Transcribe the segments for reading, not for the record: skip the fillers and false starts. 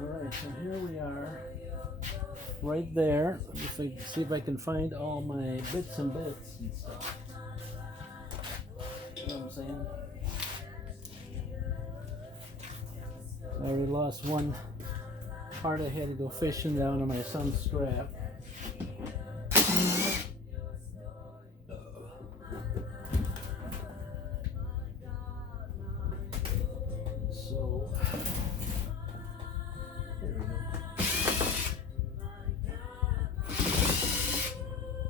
Alright, so here we are, right there. Just see if I can find all my bits and bits and stuff. You know what I'm saying? I already lost one part. I had to go fishing down on my son's scrap. So, there we go.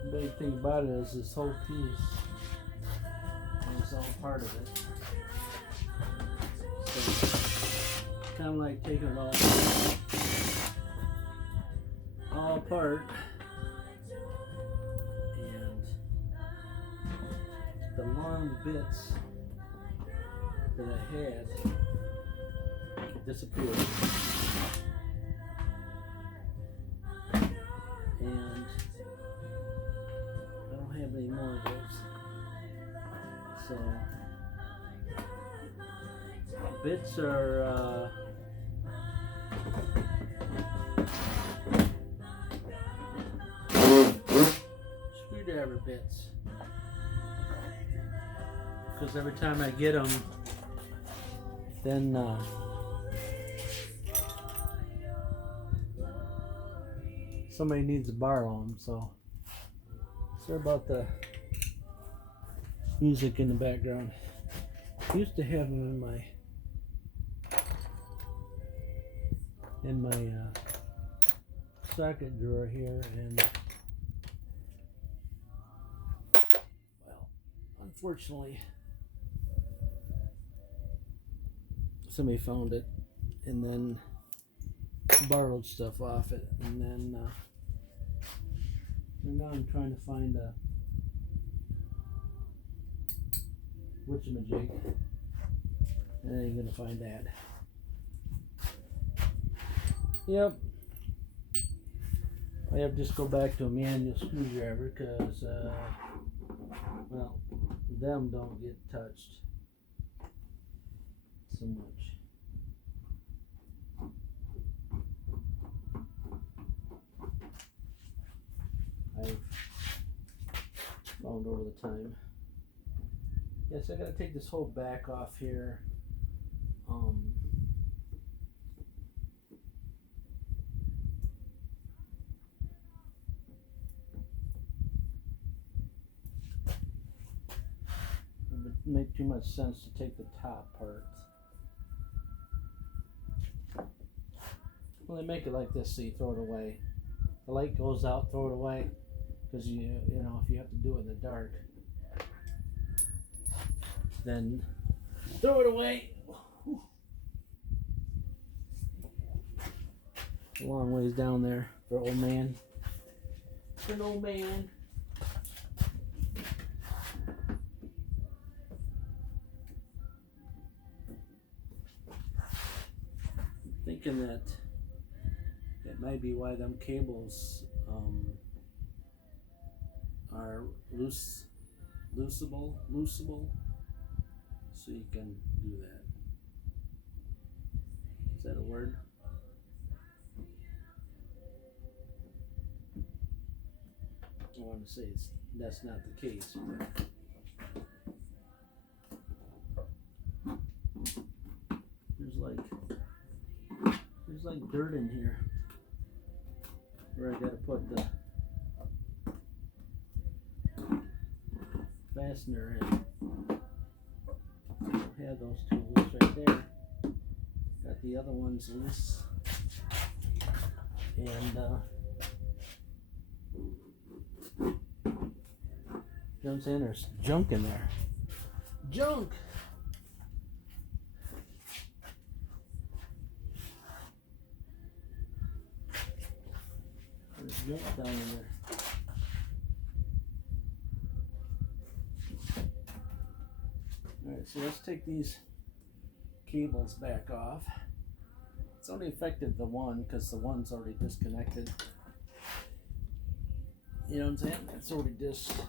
The big thing about it is this whole piece is all part of it. So, kind of like taking it all apart, and the long bits that I had disappeared, and I don't have any more of those. So bits are screwdriver bits, because every time I get them, then somebody needs to borrow them. So sorry about the music in the background. I used to have them in my socket drawer here, and well, unfortunately somebody found it and then borrowed stuff off it, and then so now I'm trying to find a whatchamajig, and I ain't gonna find that. Yep, I have to just go back to a manual screwdriver, because well, them don't get touched so much. I've found over the time. Yes, I gotta take this whole back off here. It would make too much sense to take the top part. Well, they make it like this so you throw it away. The light goes out, throw it away, because you know, if you have to do it in the dark, then throw it away. A long ways down there for old man. For an old man. Thinking that might be why them cables are loosable, so you can do that. Is that a word? I want to say that's not the case. There's like dirt in here where I gotta put the fastener in. I have those two loose right there. Got the other ones loose, and you know what I'm saying? There's junk in there. Junk! There's junk down in there. Alright, so let's take these cables back off. It's only affected the one because the one's already disconnected. You know what I'm saying? It's already disconnected.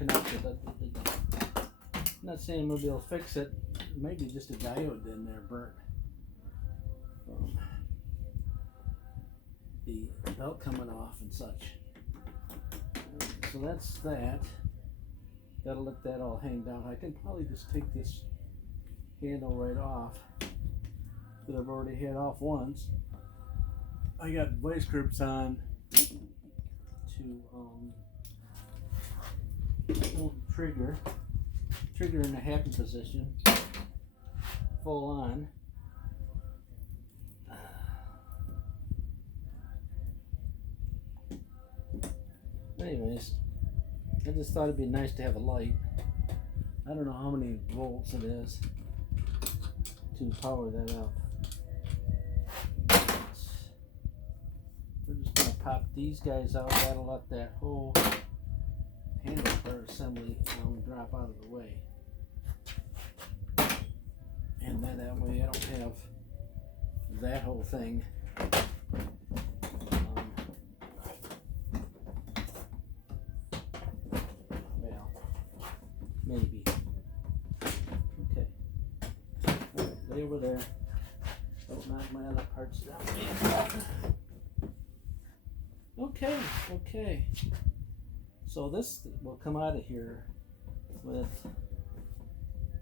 I'm not saying we'll be able to fix it. Maybe just a diode in there burnt. the belt coming off and such. So that's that. Gotta let that all hang down. I can probably just take this handle right off that I've already had off once. I got vice grips on to hold the trigger in a happy position, full on. Anyways, I just thought it'd be nice to have a light. I don't know how many volts it is to power that up. We're just gonna pop these guys out. That'll let that whole handlebar assembly drop out of the way. And then that way I don't have that whole thing maybe. Okay. Alright, they were there. Don't knock my other parts down. Okay. So this will come out of here with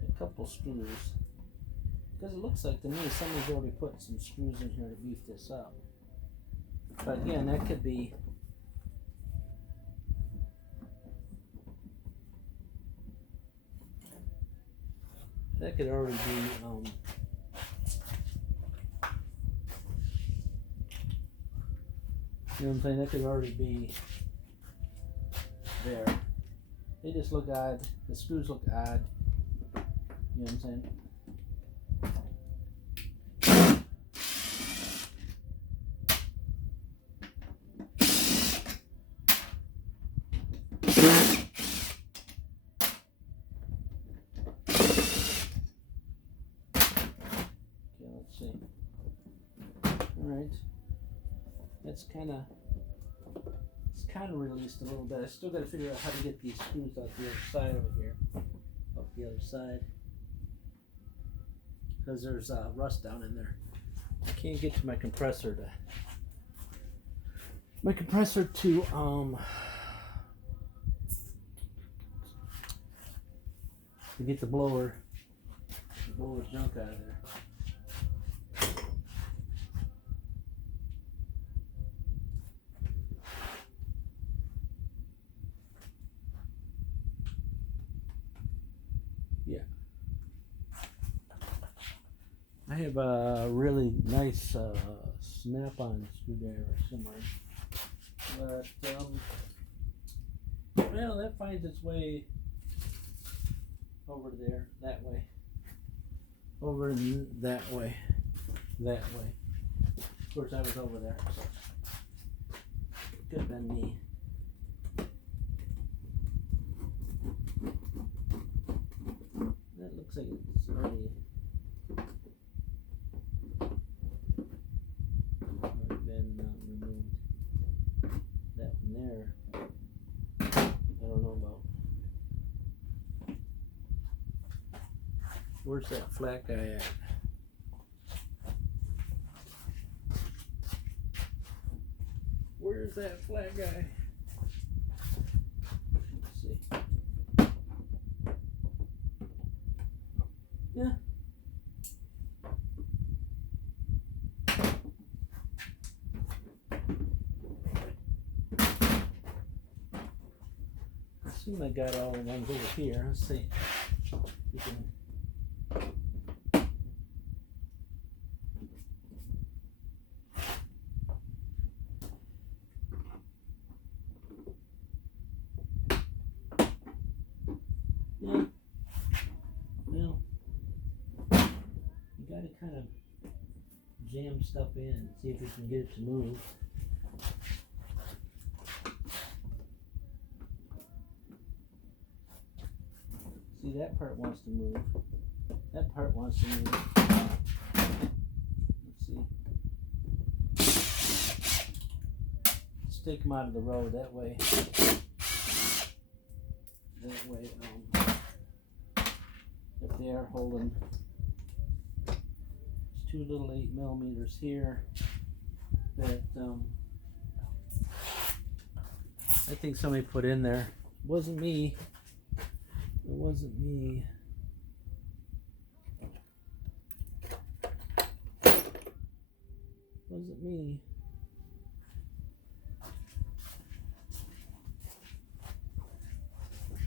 a couple screws. Because it looks like to me somebody's already put some screws in here to beef this up. But again, that could be already be you know what I'm saying? That could already be there. They just look odd. The screws look odd. You know what I'm saying? It's kind of released a little bit. I still got to figure out how to get these screws out the other side over here, up the other side, because there's rust down in there. I can't get to my compressor to get the blower junk out of there. I have a really nice snap-on screwdriver somewhere, but well, that finds its way over there, that way, over that way. Of course, I was over there, so could have been me. That looks like it's already been removed. That one there, I don't know about. Where's that flat guy at? Where's that flat guy? Let's see. Yeah. I assume I got all the ones over here. Let's see. You can. Yeah. Well, you got to kind of jam stuff in and see if you can get it to move. See, that part wants to move. That part wants to move. Let's see. Just take them out of the road that way. If they are holding, there's two little 8mm here that I think somebody put in there. It wasn't me. It wasn't me. Wasn't me.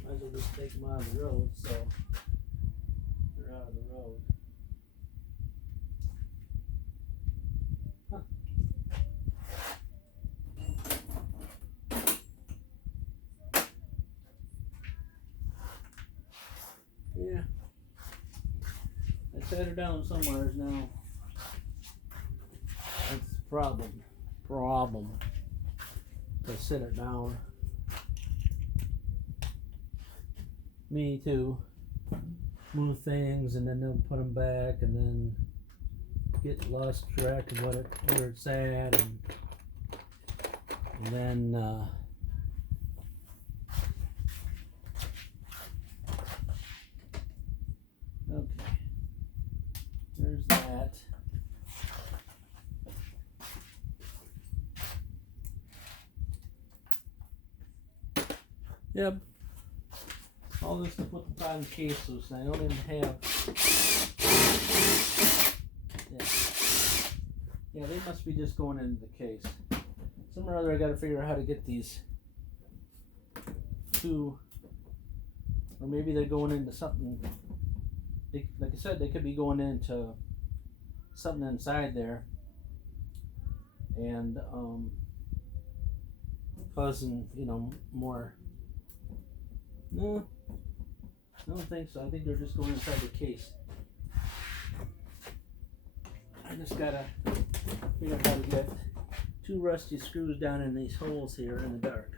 Might as well just take them out of the road, so they're out of the road. Huh. Yeah. I set her down somewhere now. That's the problem. To sit it down. Me too. Move things and then they'll put them back and then get lost track of where it's at and then okay. There's that. Yep. All this to put the bottom case loose, and I don't even have. Yeah, they must be just going into the case. Some or other, I gotta figure out how to get these two, or maybe they're going into something. Like I said, they could be going into something inside there, and causing more. No, I don't think so. I think they're just going inside the case. I just gotta figure out how to get two rusty screws down in these holes here in the dark.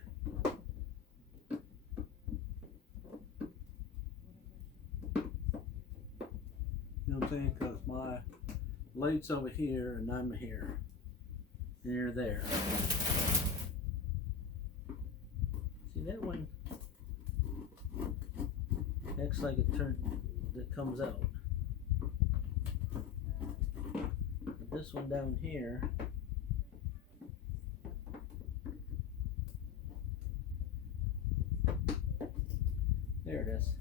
You know what I'm saying? Because my light's over here and I'm here. And you're there. See that one? Acts like it comes out. But this one down here, there it is.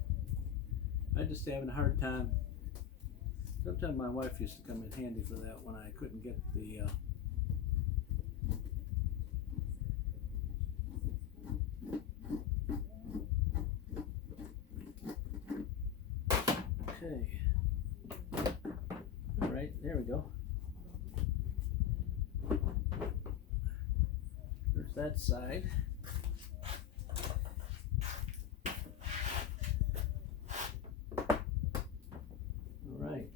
I just having a hard time. Sometimes my wife used to come in handy for that when I couldn't get the okay. Alright, there we go. There's that side. Alright.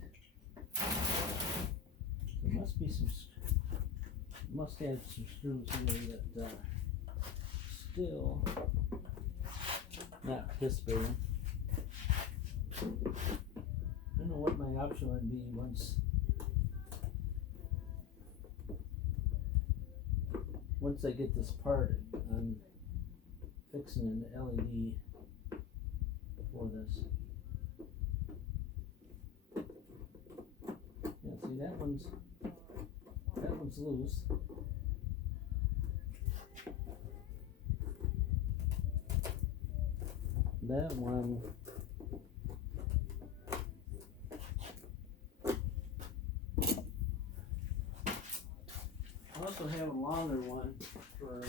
There must be must have some screws here that still not participating. I don't know what my option would be once I get this parted. I'm fixing an LED for this. Yeah, see that one's loose. That one I also have a longer one for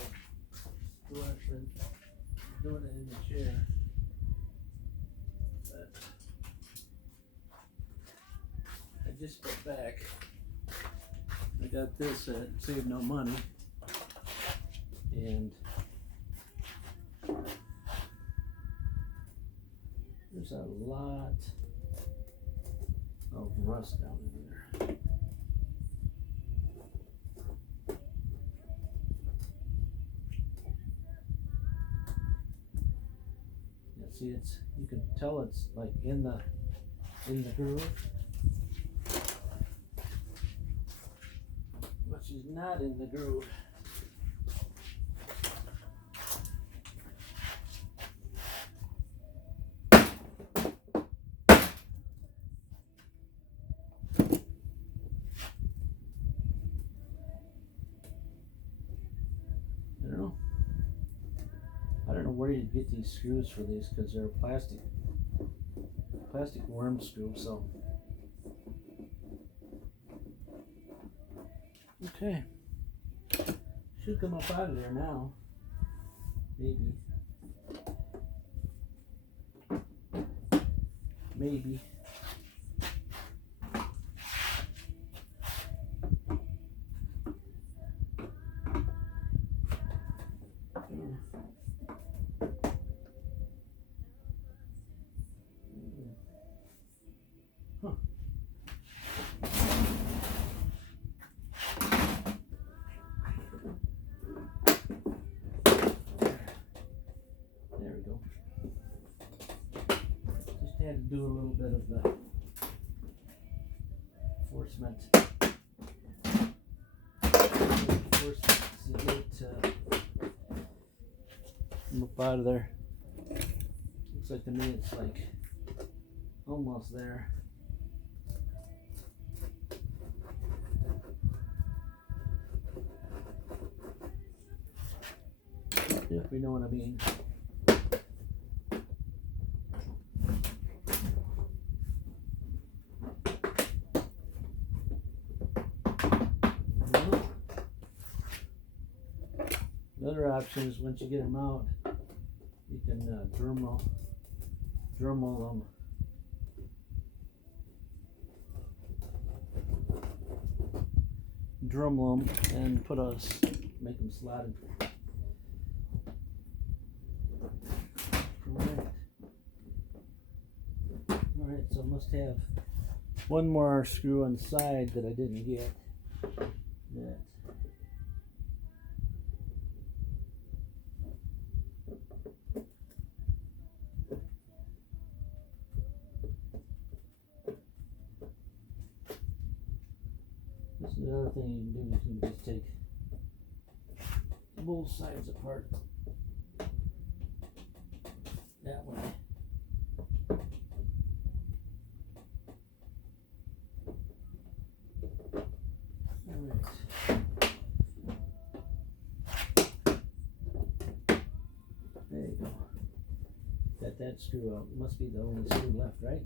doing it in the chair. But I just got back. I got this at Save No Money. And there's a lot of rust down in there. See, you can tell it's like in the groove, but she's not in the groove. I don't know. where you'd get these screws for these, because they're plastic worm screw. So okay, should come up out of there now. Maybe. Huh. There we go. Just had to do a little bit of the enforcement to get them up out of there. Looks like to me it's like almost there. If you know what I mean. Another option is once you get them out, you can Dremel them. Dremel them and make them slotted. Alright, so I must have one more screw on the side that I didn't get. That's another thing you can do is you can just take both sides apart that way. There you go. Got that screw out. Must be the only screw left, right?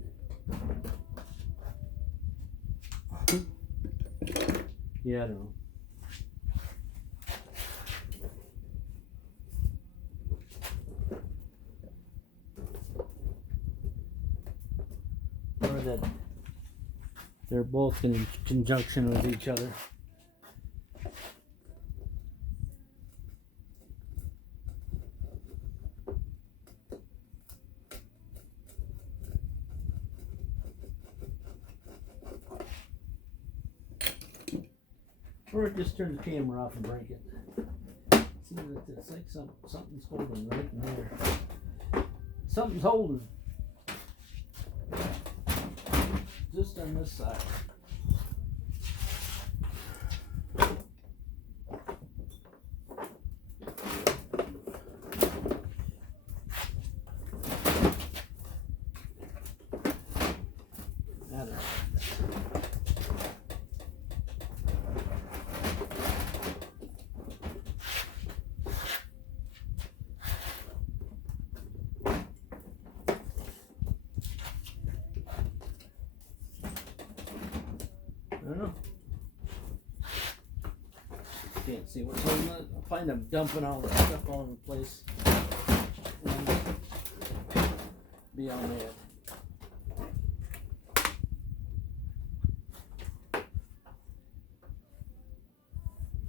Yeah, I don't know. Or that they're both in conjunction with each other. Or just turn the camera off and break it. See that it's like something's holding right in there. Something's holding. Just on this side. I don't know. Can't see what's holding it. I find I'm dumping all that stuff all over the place. Be on that.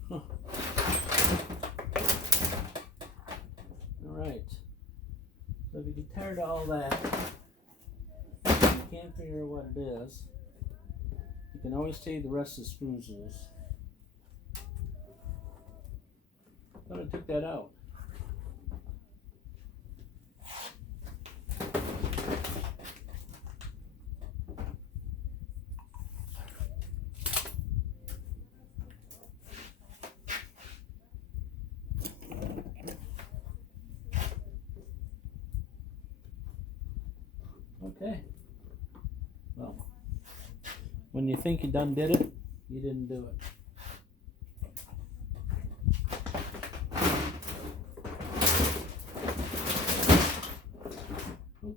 Huh. Alright. So if you get tired of all that, you can't figure out what it is, you can always take the rest of the screws loose. Thought I took that out. Okay. Well, when you think you done did it, you didn't do it.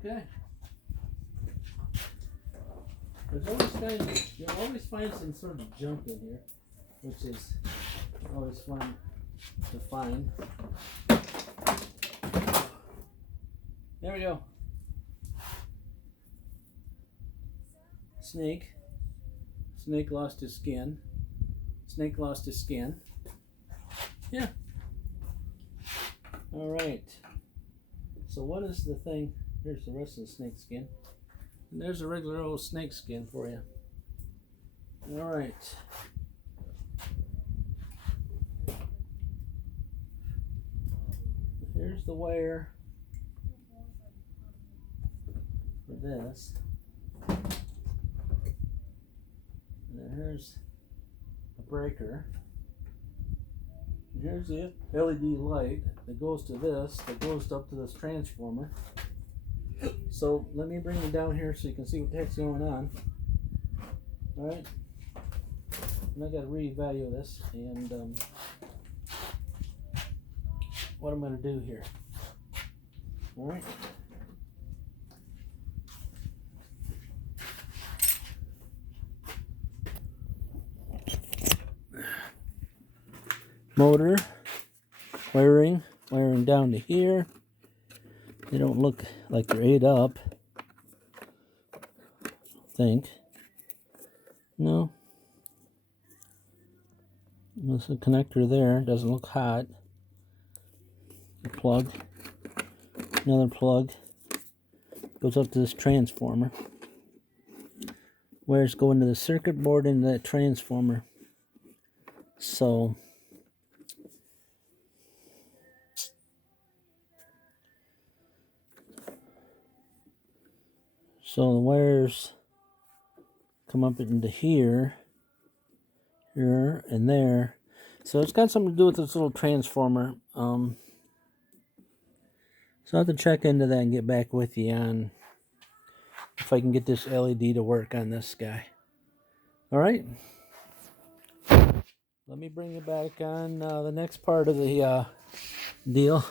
Okay. You'll always find some sort of junk in here, which is always fun to find. There we go. Snake. Snake lost his skin. Snake lost his skin. Yeah. All right. So what is the thing? Here's the rest of the snake skin. And there's a regular old snake skin for you. All right. Here's the wire for this. And here's a breaker. And here's the LED light that goes to this, that goes up to this transformer. So let me bring it down here so you can see what the heck's going on. Alright. And I gotta reevaluate this and what I'm gonna do here. Alright. Motor, wiring down to here. They don't look like they're ate up. I think. No. There's a connector there. Doesn't look hot. A plug. Another plug. Goes up to this transformer. Wires go into the circuit board into that transformer. So the wires come up into here, and there. So it's got something to do with this little transformer. So I'll have to check into that and get back with you on if I can get this LED to work on this guy. All right. Let me bring you back on the next part of the deal.